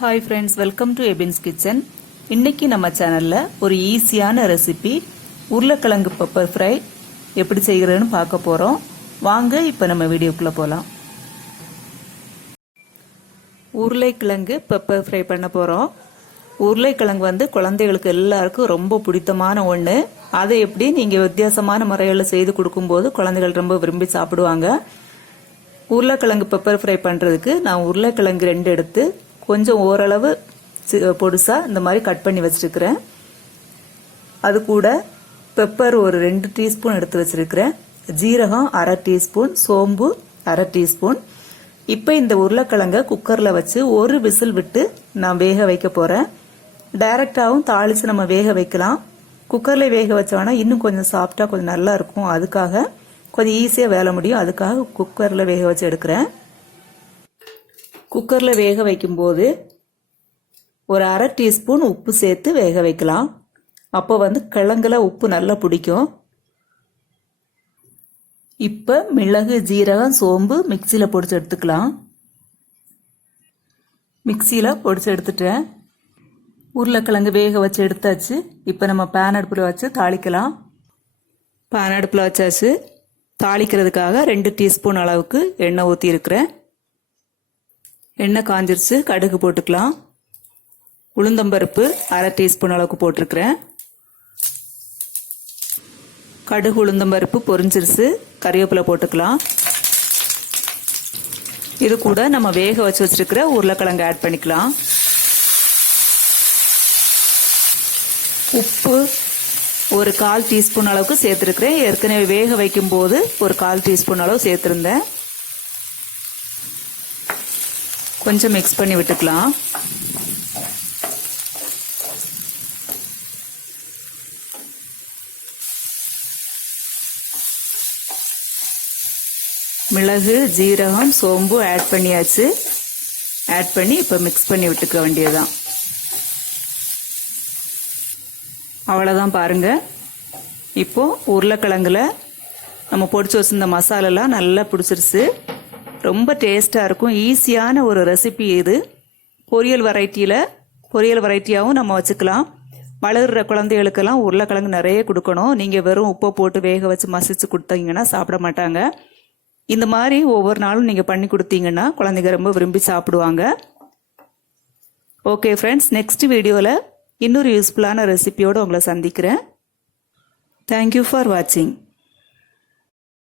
Hi friends, welcome to EBINS KITCHEN. இன்னைக்கு நம்ம சேனல்ல ஒரு ஈஸியான ரெசிபி உருளைக்கிழங்கு பெப்பர் ஃப்ரை எப்படி செய்யறதுன்னு பார்க்க போறோம். வாங்க இப்போ நம்ம வீடியோக்குள்ள போலாம். உருளைக்கிழங்கு பெப்பர் ஃப்ரை பண்ண போறோம். உருளைக்கிழங்கு குழந்தைகளுக்கு எல்லாருக்கும் ரொம்ப பிடித்தமான ஒண்ணு. அதை எப்படி நீங்க வித்தியாசமான முறையில் செய்து கொடுக்கும்போது குழந்தைகள் ரொம்ப விரும்பி சாப்பிடுவாங்க. உருளைக்கிழங்கு பெப்பர் ஃப்ரை பண்றதுக்கு நான் உருளைக்கிழங்கு 2 எடுத்து கொஞ்சம் ஓரளவு பொடுசா இந்த மாதிரி கட் பண்ணி வச்சிருக்கிறேன். அது கூட பெப்பர் ஒரு 2 டீஸ்பூன் எடுத்து வச்சிருக்கிறேன். ஜீரகம் 1/2 டீஸ்பூன், சோம்பு 1/2 டீஸ்பூன். இப்போ இந்த உருளைக்கிழங்க குக்கர்ல வச்சு ஒரு விசில் விட்டு நான் வேக வைக்க போறேன். டைரக்டாவும் தாளிச்சு நம்ம வேக வைக்கலாம். குக்கர்ல வேக வச்சோம்னா இன்னும் கொஞ்சம் சாஃப்டா கொஞ்சம் நல்லா இருக்கும். அதுக்காக கொஞ்சம் ஈஸியா வேலை முடியும். அதுக்காக குக்கர்ல வேக வச்சு எடுக்கிறேன். குக்கர்ல வேக வைக்கும்போது ஒரு 1/2 டீஸ்பூன் உப்பு சேர்த்து வேக வைக்கலாம். அப்போ கிழங்குல உப்பு நல்லா பிடிக்கும். இப்ப மிளகு, ஜீரகம், சோம்பு மிக்சியில பொடிச்சு எடுத்துக்கலாம். மிக்சியில பொடிச்சு எடுத்துட்டேன். உருளைக்கிழங்கு வேக வச்சு எடுத்தாச்சு. இப்ப நம்ம பேன் அடுப்புல வச்சு தாளிக்கலாம். பேன் அடுப்புல வச்சாச்சு. தாளிக்கிறதுக்காக 2 டீஸ்பூன் அளவுக்கு எண்ணெய் ஊற்றி இருக்கிறேன். எண்ணெய் காஞ்சிருச்சு. கடுகு போட்டுக்கலாம். உளுந்தம்பருப்பு 1/2 டீஸ்பூன் அளவுக்கு போட்டிருக்கிறேன். கடுகு உளுந்தம்பருப்பு பொரிஞ்சிருச்சு. கறிவேப்பிலை போட்டுக்கலாம். இது கூட நம்ம வேக வச்சு வச்சிருக்கிற உருளைக்கிழங்கு ஆட் பண்ணிக்கலாம். உப்பு ஒரு 1/4 டீஸ்பூன் அளவுக்கு சேர்த்துருக்கிறேன். ஏற்கனவே வேக வைக்கும் போது ஒரு 1/4 டீஸ்பூன் அளவு சேர்த்திருந்தேன். கொஞ்சம் மிக்ஸ் பண்ணி விட்டுக்கலாம். மிளகு, ஜீரகம், சோம்பு ஆட் பண்ணியாச்சு. ஆட் பண்ணி இப்ப மிக்ஸ் பண்ணி விட்டுக்க வேண்டியதுதான். அவ்வளவுதான் பாருங்க. இப்போ உருளைக்கிழங்குல நம்ம பொடிச்சு வச்சிருந்த மசாலெல்லாம் நல்லா பிடிச்சிருச்சு. ரொம்ப டேஸ்டா இருக்கும். ஈஸியான ஒரு ரெசிபி இது. பொரியல் வெரைட்டியாவும் நம்ம வச்சுக்கலாம். வளர்ற குழந்தைகளுக்கெல்லாம் உருளைக்கிழங்கு நிறைய கொடுக்கணும். நீங்க வெறும் உப்பை போட்டு வேக வச்சு மசிச்சு கொடுத்தீங்கன்னா சாப்பிட மாட்டாங்க. இந்த மாதிரி ஒவ்வொரு நாளும் நீங்க பண்ணி கொடுத்தீங்கன்னா குழந்தைங்க ரொம்ப விரும்பி சாப்பிடுவாங்க. ஓகே ஃப்ரெண்ட்ஸ், நெக்ஸ்ட் வீடியோல இன்னொரு யூஸ்ஃபுல்லான ரெசிபியோட உங்களை சந்திக்கிறேன். தேங்க்யூ ஃபார் வாட்சிங்.